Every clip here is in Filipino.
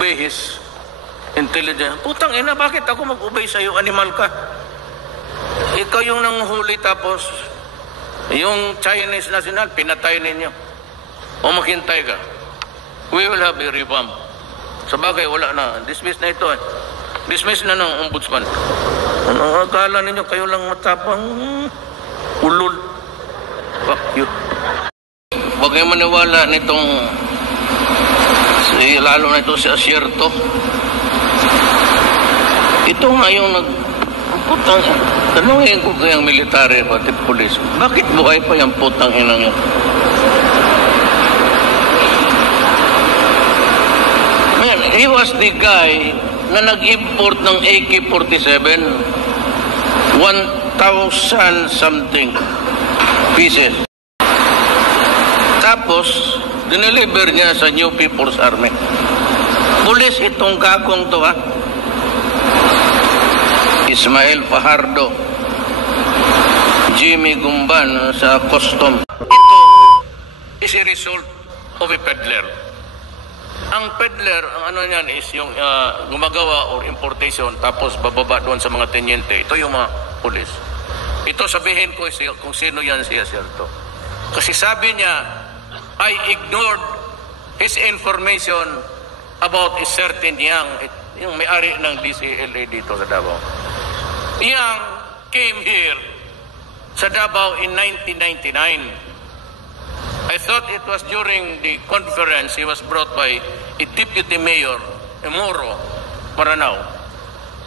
obey his intelligence. Putang ina, bakit ako mag-obey sa'yo? Animal ka. Ikaw yung nanghuli tapos yung Chinese national, pinatay ninyo. O maghintay ka. We will have a revamp. Sa bagay, wala na. Dismiss na ito eh. Dismiss na ng ombudsman. Ano akala ninyo? Kayo lang matapang ulol. Fuck you. Huwag kayo maniwala nitong lalo na ito si Asierto. Ito nga yung putang, tanungin ko kayang military pati polis, bakit buhay pa yung putang inang yun? Man, he was the guy na nag-import ng AK-47, 1,000 something pieces. Tapos, dineliver niya sa New People's Army. Pulis itong gagong to ha. Ismael Fajardo, Jimmy Gumban sa custom. Ito is a result of a peddler. Ang peddler, ang ano niyan is yung gumagawa or importation tapos bababa doon sa mga tenyente. Ito yung mga pulis. Ito sabihin ko kung sino yan si Asierto. Kasi sabi niya, I ignored his information about a certain yung may-ari ng DCLA dito sa Davao. Yang came here sa Davao in 1999. I thought it was during the conference he was brought by a deputy mayor, Moro, Maranao.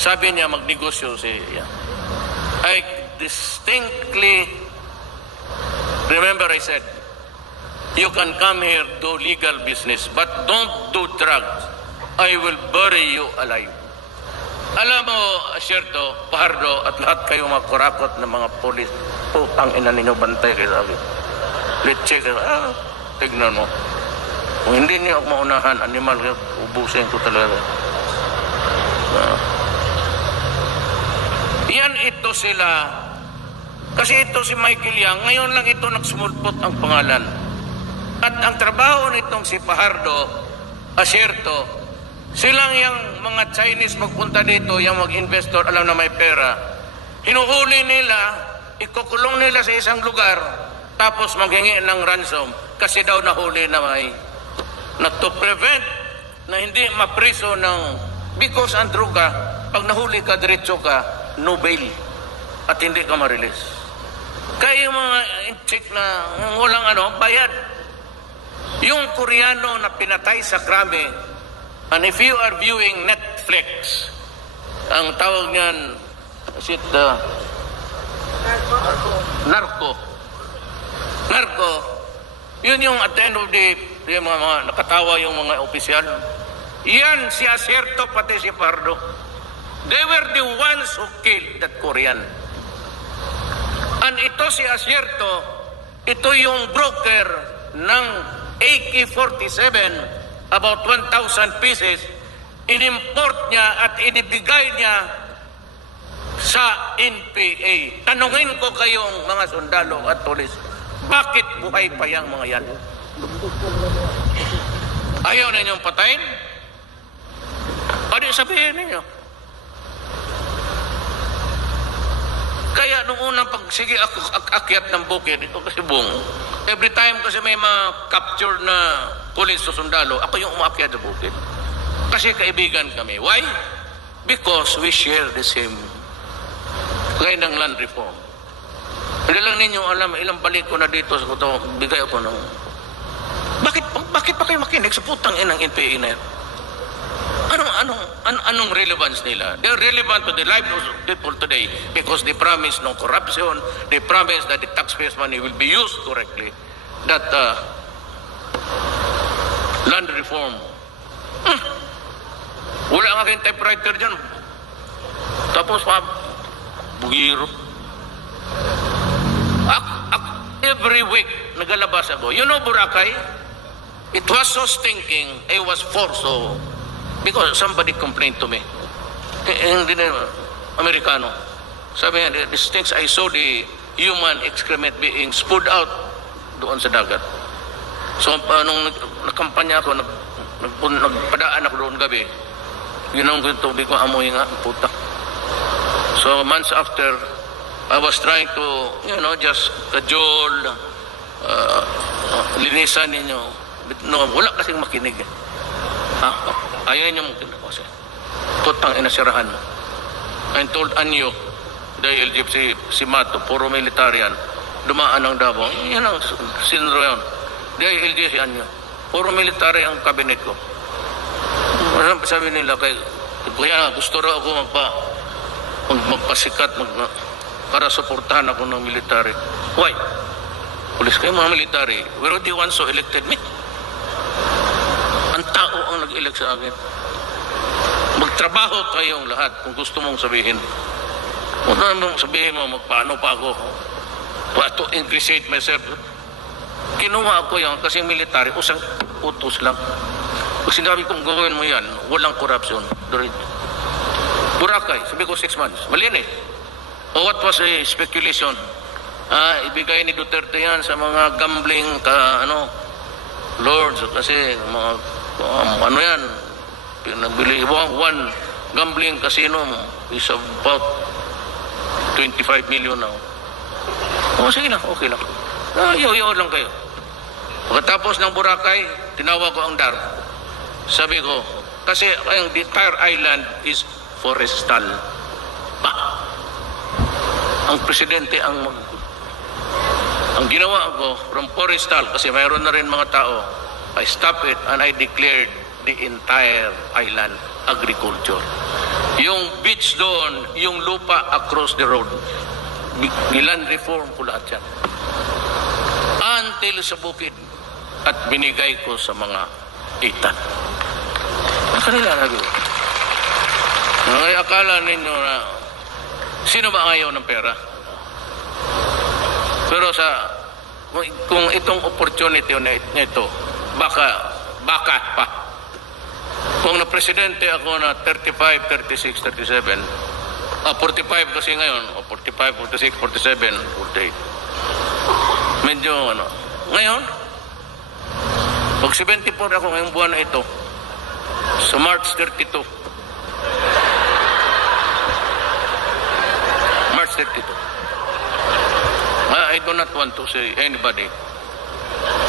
Sabi niya magnegosyo siya. I distinctly remember I said, you can come here, do legal business, but don't do drugs. I will bury you alive. Alam mo, Asierto, Fajardo, at lahat kayo mga kurakot ng mga polis, putang ina ninyo, bantay kayo sabi. Let's check. Tignan mo. Kung hindi niyo ako maunahan, animal, ubusin ko talaga. Yan ito sila. Kasi ito si Michael Yang, ngayon lang ito nagsumulpot ang pangalan. At ang trabaho nitong si Fajardo, Asierto, silang yung mga Chinese magpunta dito, yung mag-investor, alam na may pera. Hinuhuli nila, ikukulong nila sa isang lugar, tapos maghingi ng ransom kasi daw nahuli na may to prevent na hindi mapriso ng because ang druga, pag nahuli ka, diretso ka, no bail at hindi ka ma-release. Kaya yung mga check na walang bayad. Yung Koreano na pinatay sa krame, and if you are viewing Netflix, ang tawag niyan, is it Narco. Narco, yun yung at the end of the mga nakatawa yung mga opisyal. Yan si Asierto pati si Fajardo. They were the ones who killed that Korean. And ito si Asierto, ito yung broker ng AK-47, about 1,000 pieces, inimport niya at inibigay niya sa NPA. Tanungin ko kayong mga sundalo at polis, bakit buhay pa yung mga yan? Ayaw na ninyong patayin? O di sabihin ninyo. Kaya nung unang sige ako akyat ng bukid, ito kasi buong, every time kasi may ma-capture na pulis o sundalo, ako yung umakyat sa bukid. Kasi kaibigan kami. Why? Because we share the same kind ng land reform. Hindi lang ninyo alam, ilang balik ko na dito sa ito, bigay ako ng... Bakit pa kayo makinig sa putang inang NPA na yan? Anong relevance nila? They're relevant to the lives of people today because they promise no corruption, they promise that the taxpayers' money will be used correctly, that land reform. Wala nga kayong typewriter dyan. Tapos bugiro. Every week nagalabas ako. You know Boracay? It was so stinking, I was forced to, because somebody complained to me. Hindi na Amerikano. Sabi niya, the stinks, I saw the human excrement being spewed out doon sa dagat. So nung nakampanya ako, nagpadaan ako doon gabi. Ginom ko yung tubig ko, amoy nga, puta. So months after, I was trying to, just cajole, linisan ninyo. No, wala kasing makinig. Ayaw niyo mong kinakose. Tutang inasirahan mo. I told Anyo, dahil si Mato, puro militarian, dumaan ang Davao. Yan ang sinro yun. Dahil si Anyo, puro military ang kabinet ko. Sabi nila, kaya gusto raw ako magpasikat para suportahan ako ng military. Why? Pulis kayo mga military. Were the ones who elected me? Ang tao ang nag-elect sa akin. Magtrabaho kayong lahat kung gusto mong sabihin. Kung ano mong sabihin mo, magpaano pa ako? To ingratiate myself. Kinuha ako yan kasi military, usang utos lang. Kung sinabi kong gawin mo yan, walang corruption. Boracay, sabi ko 6 months. Maliin eh. What was a speculation? Ibigay ni Duterte yan sa mga gambling lords kasi mga yan pinabili one gambling casino is about 25 million now. Sige lang, okay lang. Yaw lang kayo. Pagkatapos ng Boracay, tinawag ko ang DAR. Sabi ko, kasi ang entire island is forestal. Ang presidente ang ginawa ko from forestal kasi mayroon na rin mga tao. I stopped it and I declared the entire island agriculture. Yung beach doon, yung lupa across the road, land reform ko lahat yan. Until sa bukid at binigay ko sa mga itan. Ang kanila nagawa. Ay, akala ninyo na sino ba ayaw ng pera? Pero kung itong opportunity na ito, baka pa. Kung na-presidente ako na 35, 36, 37, 45 kasi ngayon, 45, 46, 47, 48. Medyo Ngayon, pag 74 ako ngayong buwan na ito, sa March 32. March 32. I do not want to say anybody.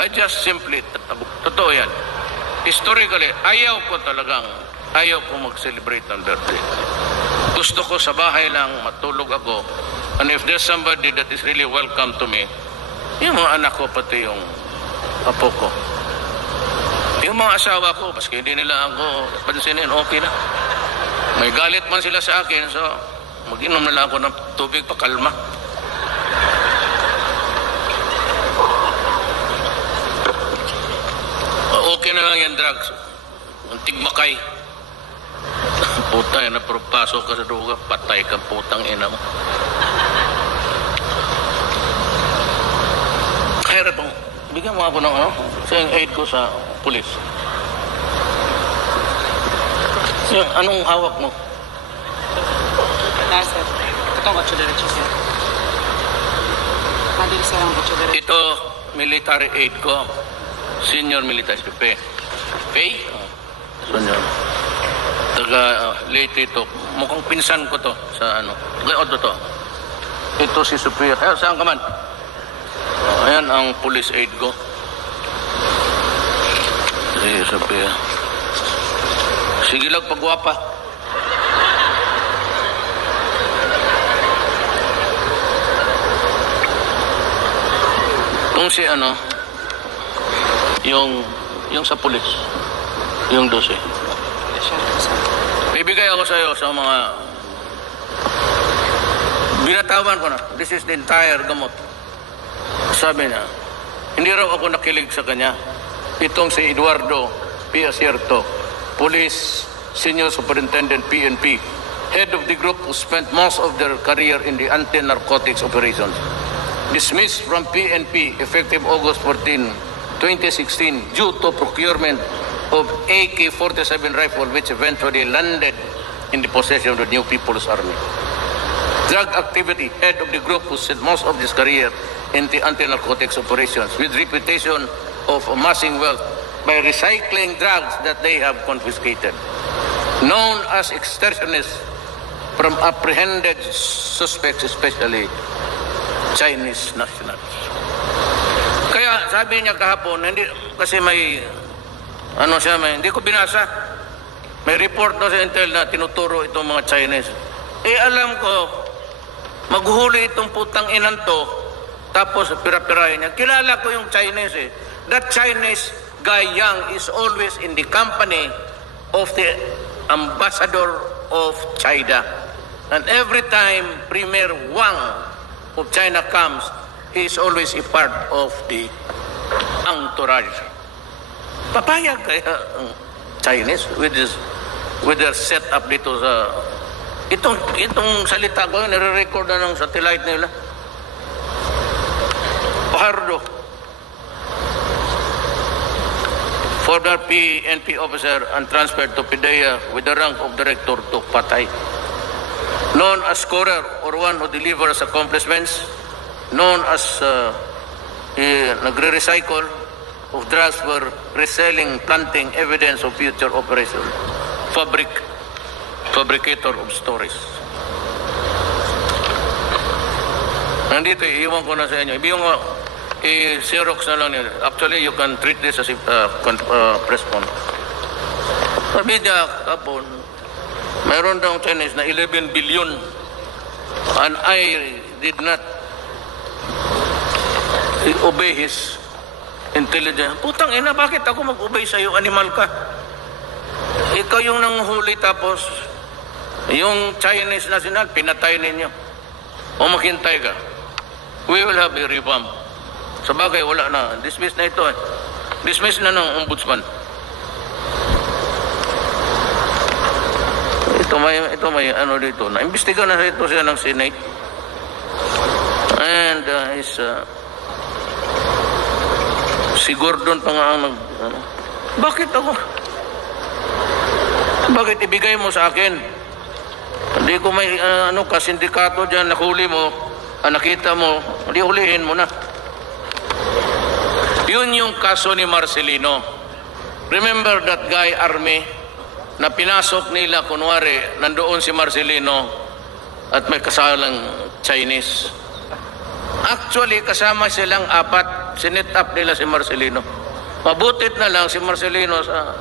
I just simply, totoo yan. Historically, ayaw ko mag-celebrate ng birthday. Gusto ko sa bahay lang, matulog ako. And if there's somebody that is really welcome to me, yung mga anak ko, pati yung apo ko. Yung mga asawa ko, paski hindi nila ako pansinin, okay na. May galit man sila sa akin, so mag-inom na lang ako ng tubig pakalma. Okay na lang yung drugs. Ang tigmakay. Puta, na propasok ka sa droga, patay kang putang ina mo. Kaya rin, bigyan mo ako ng sa aid ko sa pulis. Anong hawak mo? Sir. Itong 8 diretso, sir. Madali sir ang 8 diretso. Ito, military aid ko. Senior military pay. Pay? Senior. Late ito. Mukhang pinsan ko to sa to. Ito si Superior. Saan ka man? Ayan ang police aid ko. Si Superior. Sige lang pagwapa. Kung si yung sa pulis, yung 12. Bibigay ako sa iyo sa mga binatawan ko na. This is the entire gamot. Sabi niya, hindi raw ako nakilig sa kanya. Itong si Eduardo P. Acierto, Police Senior Superintendent PNP, head of the group who spent most of their career in the anti-narcotics operations. Dismissed from PNP effective August 14, 2016 due to procurement of AK-47 rifle which eventually landed in the possession of the New People's Army. Drug activity, head of the group who spent most of his career in the anti-narcotics operations with reputation of amassing wealth by recycling drugs that they have confiscated, known as extortionists from apprehended suspects, especially Chinese nationals. Kaya sabi niya kahapon, hindi, kasi may, hindi ko binasa. May report na sa Intel na tinuturo itong mga Chinese. Alam ko, maghuhuli itong putang inan to, tapos pira-pirahin niya. Kilala ko yung Chinese eh. That Chinese guy Yang is always in the company of the ambassador of China. And every time Premier Wang of China comes, he is always a part of the entourage. Papayag kaya ang Chinese with their setup dito sa itong salita ko, nire-record na ng satellite nila. Pajardo, former PNP officer and transferred to PIDEA with the rank of director to Patay. Known as scorer or one who delivers accomplishments, known as nagre-recycle of drugs for reselling, planting evidence of future operation. Fabricator of stories. Nandito, iiwan ko na sa inyo. I-xerox na lang nila. Actually, you can treat this as a press conference. Sabi niya, kapon, mayroon daw Chinese na 11 billion and I did not obey his intelligence. Putang ina, bakit ako mag-obey sa'yo? Animal ka. Ikaw yung nanghuli tapos yung Chinese national, pinatay ninyo. O maghintay ka. We will have a revamp. Sa bagay, wala na. Dismiss na ito eh. Dismiss na ng ombudsman. Ito may ano dito. Na-imbestiga na ito siya ng Senate. And si Gordon pa nga ang bakit ako? Bakit ibigay mo sa akin? Hindi ko may kasindikato dyan, nakuli mo, nakita mo, hindi hulihin mo na. Yun yung kaso ni Marcelino. Remember that guy, Army, na pinasok nila, kunwari, nandoon si Marcelino at may kasalang Chinese. Actually, kasama silang apat, sinet up nila si Marcelino. Mabutit na lang si Marcelino sa,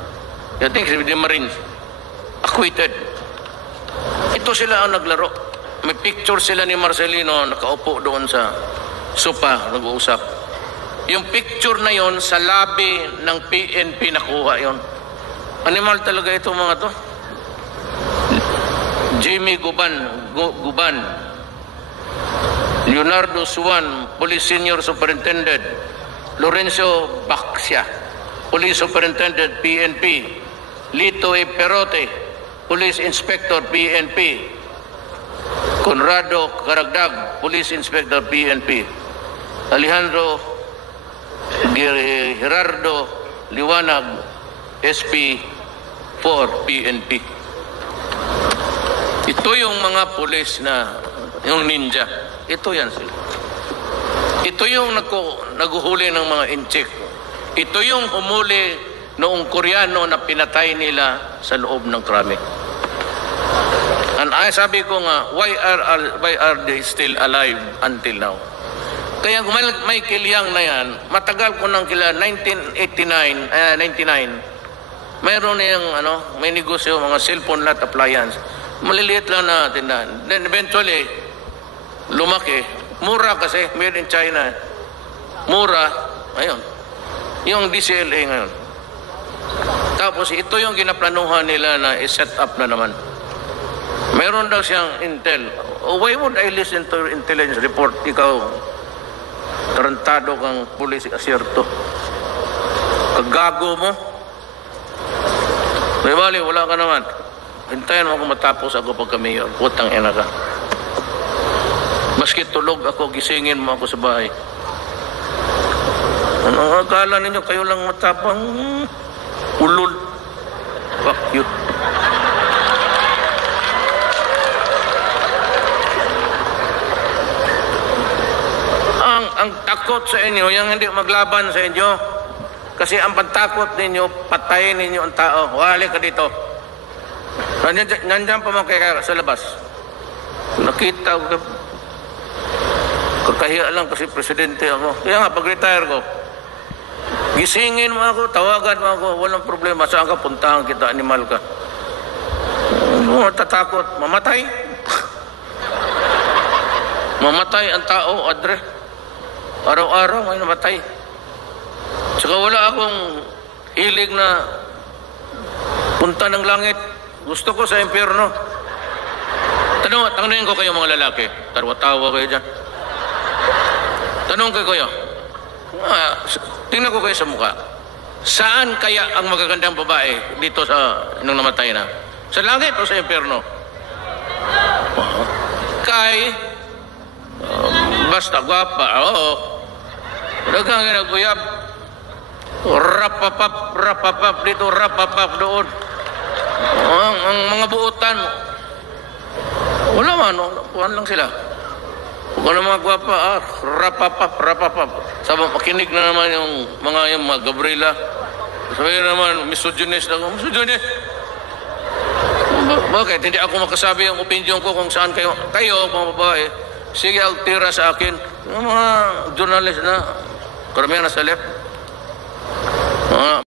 I think, si Marines, acquitted. Ito sila ang naglaro. May picture sila ni Marcelino nakaupo doon sa sopa, nag-uusap. Yung picture na yon sa lobby ng PNP nakuha yon. Animal talaga ito mga to. Jimmy Guban, Leonardo Suwan, Police Senior Superintendent, Lorenzo Baxia, Police Superintendent PNP, Lito E. Perote, Police Inspector PNP, Conrado Caragdag, Police Inspector PNP, Alejandro Gerardo Liwanag, SP 4 PNP. Ito yung mga pulis na yung ninja. Ito yan sila. Ito yung naguhuli ng mga incheck. Ito yung humuli noong Koreano na pinatay nila sa loob ng krami. And sabi ko nga, why are they still alive until now? Kaya kung Michael Yang na yan, matagal ko nang kila 99, mayroon na yung may negosyo, mga cellphone lot appliance. Maliliit lang na tindahan. Then eventually, lumaki. Mura kasi, made in China. Mura, ayun. Yung DCLA ngayon. Tapos ito yung ginaplanuhan nila na i-set up na naman. Meron daw siyang intel. Why would I listen to your intelligence report? Ikaw, tarantado kang pulis asyerto. Kagago mo. May bali, wala ka naman. Hintayin mo ako matapos ako pagka-mayor. Putang ina ka. Maski tulog ako, gisingin mo ako sa bahay. Ano akala ninyo? Kayo lang matapang ulol. Fuck you. Ang takot sa inyo, yung hindi maglaban sa inyo, Kasi ang pantakot ninyo, patayin ninyo ang tao. Wali ka dito. Nandiyan pa man kaya sa labas. Nakita ko, kakahiya lang kasi presidente ako. Kaya nga, pag-retire ko, gisingin mo ako, tawagan mo ako, walang problema. Saan ka puntahan kita, animal ka. Ano, tatakot, mamatay. Mamatay ang tao, Adre. Araw-araw may namatay. Saka wala akong hilig na punta ng langit. Gusto ko sa impyerno. Tanungin ko kayo mga lalaki. Tarwa-tawa kayo dyan. Tanong kayo kayo. Tingnan ko kayo sa mukha. Saan kaya ang magagandang babae dito sa nung namatay na? Sa langit o sa impyerno? Kay basta gwapa. Oo. Dagang ginaguyab. Rapapap dito, rapapap doon. Ang mga buutan, wala man, kuhan lang sila. Kung ano mga gwapa, rapapap. Sabang makinig na naman yung mga Gabriela. Sabihin naman, misogynist ako. Misogynist? Bakit? Hindi ako makasabi ang opinion ko kung saan kayo, mga babae. Sige, tira sa akin. Yung mga journalist na, karamihan na sa left.